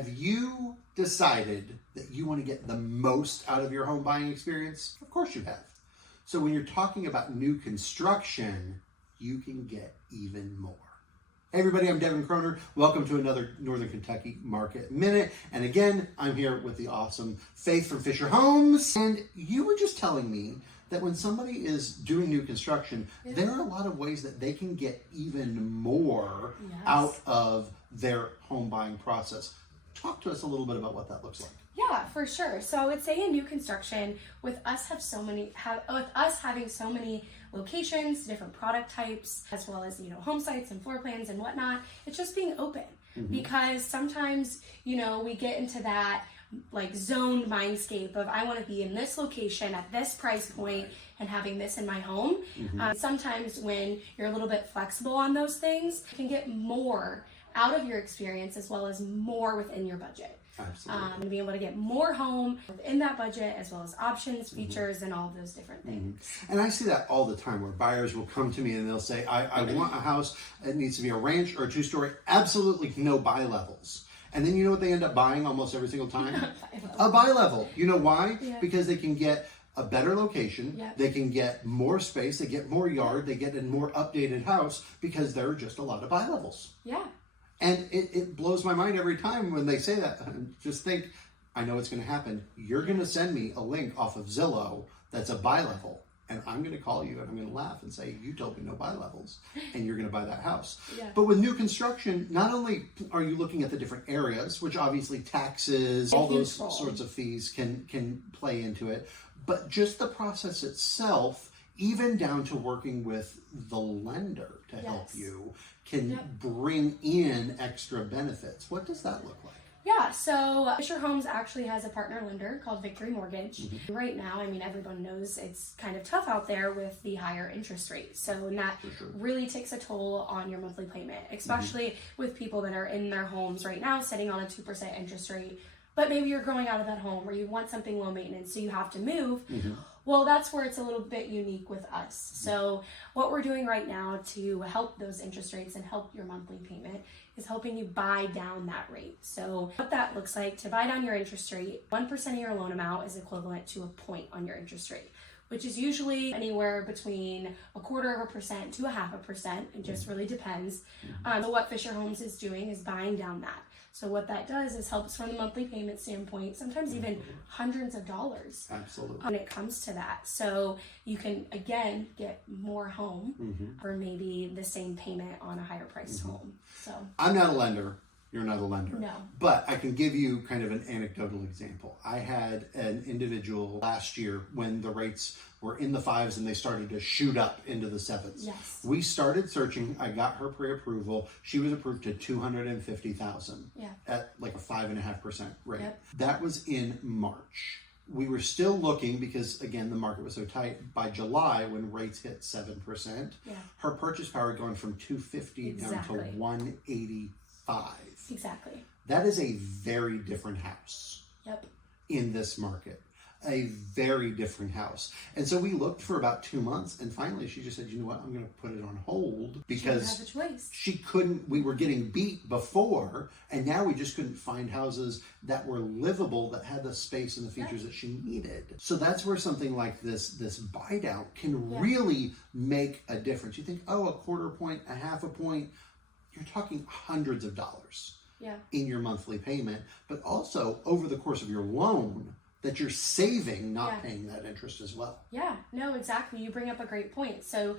Have you decided that you want to get the most out of your home buying experience? Of course you have. So when you're talking about new construction, you can get even more. Hey everybody, I'm Devin Croner. Welcome to another Northern Kentucky Market Minute. And again, I'm here with the awesome Faithe from Fisher Homes. And you were just telling me that when somebody is doing new construction, there are a lot of ways that they can get even more out of their home buying process. Talk to us a little bit about what that looks like. Yeah, for sure. So I would say in new construction, with us having so many locations, different product types, as well as home sites and floor plans and whatnot, it's just being open. Because sometimes we get into that like zoned mindscape of I want to be in this location at this price point and having this in my home. Sometimes when you're a little bit flexible on those things, you can get more out of your experience as well as more within your budget. Absolutely. Being able to get more home within that budget as well as options, features, and all of those different things. And I see that all the time where buyers will come to me and they'll say, I want a house, it needs to be a ranch or a two-story, absolutely no bi-levels. And then you know what they end up buying almost every single time? A bi-level. You know why? Because they can get a better location, they can get more space, they get more yard, they get a more updated house because there are just a lot of bi-levels. Yeah. And it blows my mind every time when they say that. Just think, I know it's going to happen. You're going to send me a link off of Zillow that's a bi-level, and I'm going to call you and I'm going to laugh and say, you told me no bi-levels, and you're going to buy that house. But with new construction, not only are you looking at the different areas, which obviously taxes, all those sorts of fees can play into it, but just the process itself, even down to working with the lender to help you, can bring in extra benefits. What does that look like? Yeah, so Fisher Homes actually has a partner lender called Victory Mortgage. Right now, everyone knows it's kind of tough out there with the higher interest rates. So and that really takes a toll on your monthly payment, especially with people that are in their homes right now sitting on a 2% interest rate. But maybe you're growing out of that home or you want something low maintenance, so you have to move. Well, that's where it's a little bit unique with us. So what we're doing right now to help those interest rates and help your monthly payment is helping you buy down that rate. So what that looks like, to buy down your interest rate, 1% of your loan amount is equivalent to a point on your interest rate, which is usually anywhere between 1/4% to 0.5%. It just really depends. So what Fisher Homes is doing is buying down that. So what that does is helps from the monthly payment standpoint, sometimes even hundreds of dollars. Absolutely. When it comes to that. So you can, again, get more home for maybe the same payment on a higher priced home. So I'm not a lender. You're not a lender. No. But I can give you kind of an anecdotal example. I had an individual last year when the rates were in the 5s and they started to shoot up into the 7s. Yes. We started searching. I got her pre-approval. She was approved to $250,000 at like a 5.5% rate. That was in March. We were still looking because, again, the market was so tight. By July, when rates hit 7%, her purchase power had gone from $250 down to $185. Exactly. That is a very different house in this market. A very different house. And so we looked for about 2 months, and finally she just said, you know what, I'm going to put it on hold because she couldn't, we were getting beat before, and now we just couldn't find houses that were livable, that had the space and the features that she needed. So that's where something like this buy down can really make a difference. You think, oh, 1/4 point, 1/2 point, you're talking hundreds of dollars in your monthly payment, but also over the course of your loan that you're saving, not paying that interest as well. Yeah, no, exactly. You bring up a great point. So,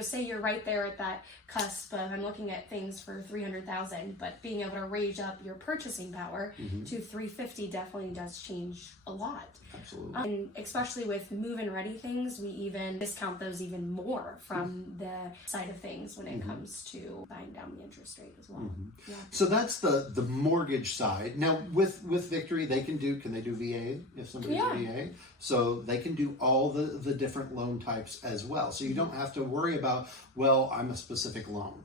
say you're right there at that cusp of I'm looking at things for $300,000, but being able to raise up your purchasing power to $350 definitely does change a lot. Absolutely. And especially with move-in ready things, we even discount those even more from the side of things when it comes to buying down the interest rate as well. So that's the mortgage side. Now with Victory, can they do VA if somebody's a VA? So they can do all the different loan types as well. So you don't have to worry about, well, I'm a specific loan.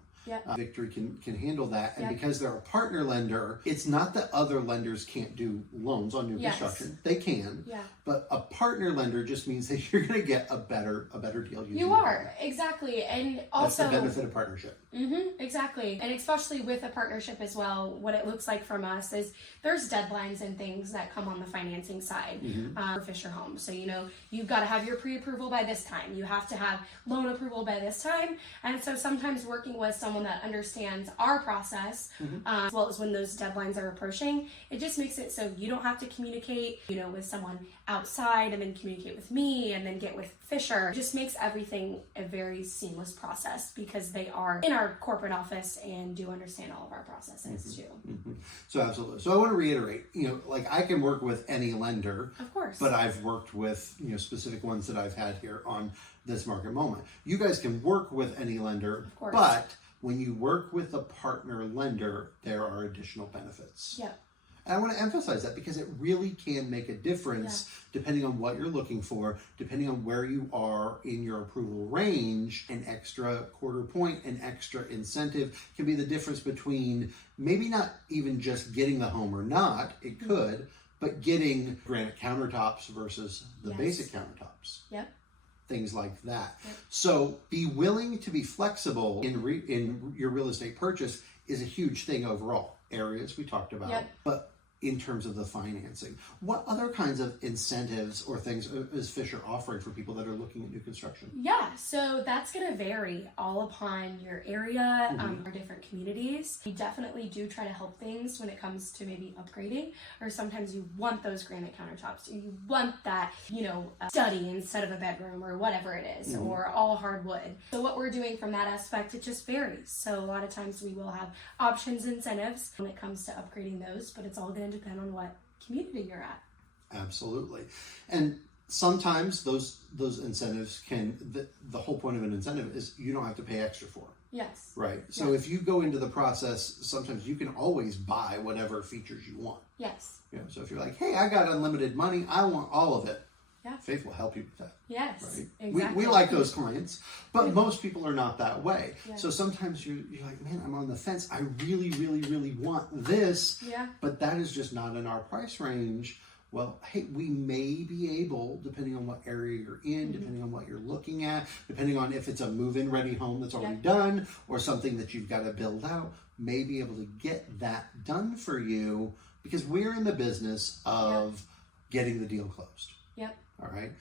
Victory can handle that. And Yep. because they're a partner lender, it's not that other lenders can't do loans on new construction. They can. Yeah. But a partner lender just means that you're going to get a better deal. You are, exactly. And also that's the benefit of partnership. Exactly. And especially with a partnership as well, what it looks like from us is there's deadlines and things that come on the financing side for Fisher Homes. So, you've got to have your pre-approval by this time. You have to have loan approval by this time. And so sometimes working with someone that understands our process, as well as when those deadlines are approaching, it just makes it so you don't have to communicate, with someone outside and then communicate with me and then get with Fisher. It just makes everything a very seamless process because they are in our corporate office and do understand all of our processes too. So absolutely. So I want to reiterate, I can work with any lender, of course, but I've worked with, specific ones that I've had here on this market moment. You guys can work with any lender, of course, but when you work with a partner lender, there are additional benefits. Yeah. And I want to emphasize that because it really can make a difference depending on what you're looking for, depending on where you are in your approval range. An extra quarter point, an extra incentive can be the difference between maybe not even just getting the home or not, it could, but getting granite countertops versus the basic countertops. Yep. Things like that. Yep. So be willing to be flexible in your real estate purchase is a huge thing overall. Areas we talked about, but in terms of the financing, what other kinds of incentives or things is Fisher offering for people that are looking at new construction? Yeah, so that's going to vary all upon your area, or different communities. We definitely do try to help things when it comes to maybe upgrading, or sometimes you want those granite countertops, or you want that, a study instead of a bedroom, or whatever it is, or all hardwood. So what we're doing from that aspect, it just varies. So a lot of times we will have options, incentives when it comes to upgrading those, but it's all going to depend on what community you're at. Absolutely. And sometimes those incentives the whole point of an incentive is you don't have to pay extra for. Yes. Right. So if you go into the process, sometimes you can always buy whatever features you want. Yes. So if you're like, hey, I got unlimited money, I want all of it. Yeah. Faith will help you with that. Yes, right? exactly. We like those clients, but most people are not that way. Yeah. So sometimes you're like, man, I'm on the fence. I really, really, really want this, but that is just not in our price range. Well, hey, we may be able, depending on what area you're in, depending on what you're looking at, depending on if it's a move-in ready home that's already done or something that you've got to build out, may be able to get that done for you because we're in the business of getting the deal closed. Yep. All right.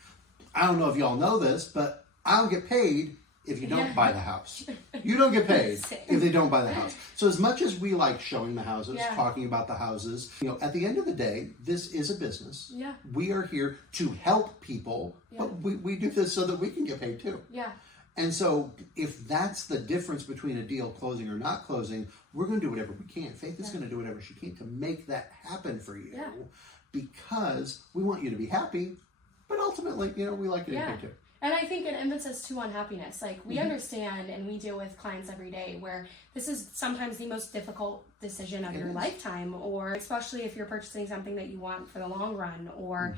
I don't know if y'all know this, but I don't get paid if you don't buy the house. You don't get paid if they don't buy the house. So as much as we like showing the houses, talking about the houses, at the end of the day, this is a business. Yeah. We are here to help people, but we do this so that we can get paid too. Yeah. And so if that's the difference between a deal closing or not closing, we're going to do whatever we can. Faith is going to do whatever she can to make that happen for you because we want you to be happy. But ultimately, we like getting paid too. And I think it emphasis too on happiness. Like we understand and we deal with clients every day where this is sometimes the most difficult decision of your lifetime, or especially if you're purchasing something that you want for the long run or,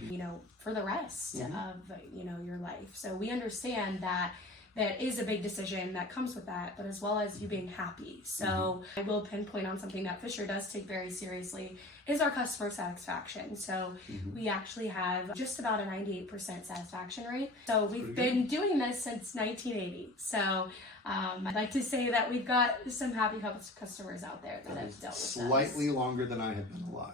for the rest of, your life. So we understand that is a big decision that comes with that, but as well as you being happy. So I will pinpoint on something that Fisher does take very seriously is our customer satisfaction. So we actually have just about a 98% satisfaction rate. So we've been doing this since 1980. So I'd like to say that we've got some happy customers out there that have dealt with slightly longer than I have been alive.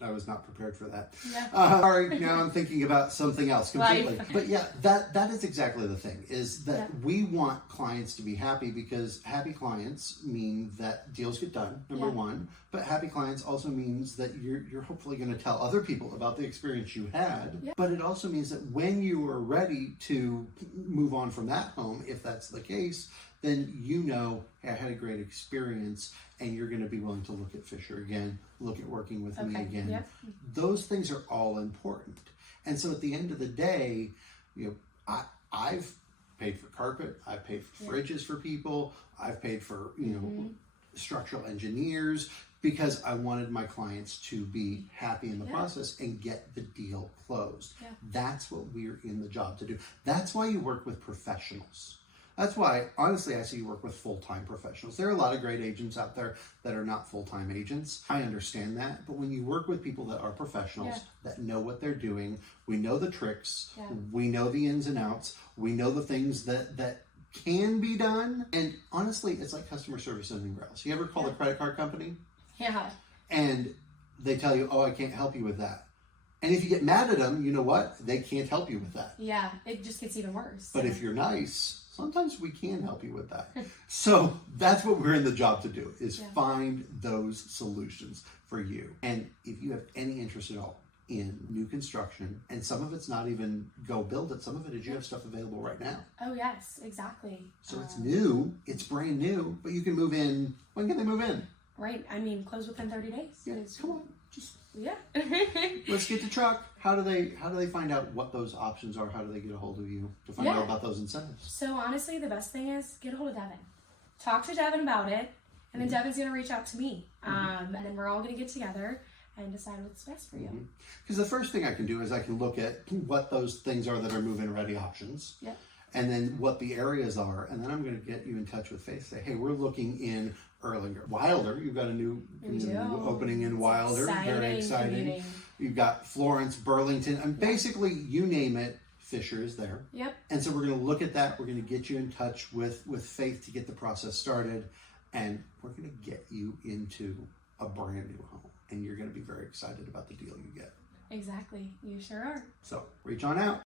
I was not prepared for that. Yeah. Sorry, now I'm thinking about something else completely. But that is exactly the thing, is that we want clients to be happy because happy clients mean that deals get done, number one. But happy clients also means that you're hopefully going to tell other people about the experience you had. Yeah. But it also means that when you are ready to move on from that home, if that's the case, then hey, I had a great experience, and you're going to be willing to look at Fisher again, look at working with me again. Yep. Those things are all important. And so at the end of the day, I've paid for carpet, I've paid for fridges for people, I've paid for, structural engineers, because I wanted my clients to be happy in the process and get the deal closed. Yeah. That's what we're in the job to do. That's why you work with professionals. That's why, honestly, I see you work with full-time professionals. There are a lot of great agents out there that are not full-time agents. I understand that. But when you work with people that are professionals, that know what they're doing, we know the tricks, we know the ins and outs, we know the things that can be done. And honestly, it's like customer service and anywhere else. You ever call the credit card company? Yeah. And they tell you, oh, I can't help you with that. And if you get mad at them, you know what? They can't help you with that. Yeah, it just gets even worse. But if you're nice, sometimes we can help you with that. So that's what we're in the job to do, is find those solutions for you. And if you have any interest at all in new construction, and some of it's not even go build it, some of it is you have stuff available right now. Oh yes, exactly. So it's new, it's brand new, but you can move in. When can they move in? Right, I mean, close within 30 days. Yeah, come on, just let's get the truck. How do they find out what those options are? How do they get a hold of you to find out about those incentives? So honestly, the best thing is get a hold of Devin. Talk to Devin about it, and then Devin's gonna reach out to me. And then we're all gonna get together and decide what's best for you. Because the first thing I can do is I can look at what those things are that are move-in ready options. Yep. And then what the areas are, and then I'm going to get you in touch with Faithe. Say, hey, we're looking in Erlanger, Wilder. You've got a new opening in Wilder, very exciting. You've got Florence, Burlington, and basically you name it, Fisher is there. Yep. And so we're going to look at that. We're going to get you in touch with Faithe to get the process started, and we're going to get you into a brand new home, and you're going to be very excited about the deal you get. Exactly, you sure are. So reach on out.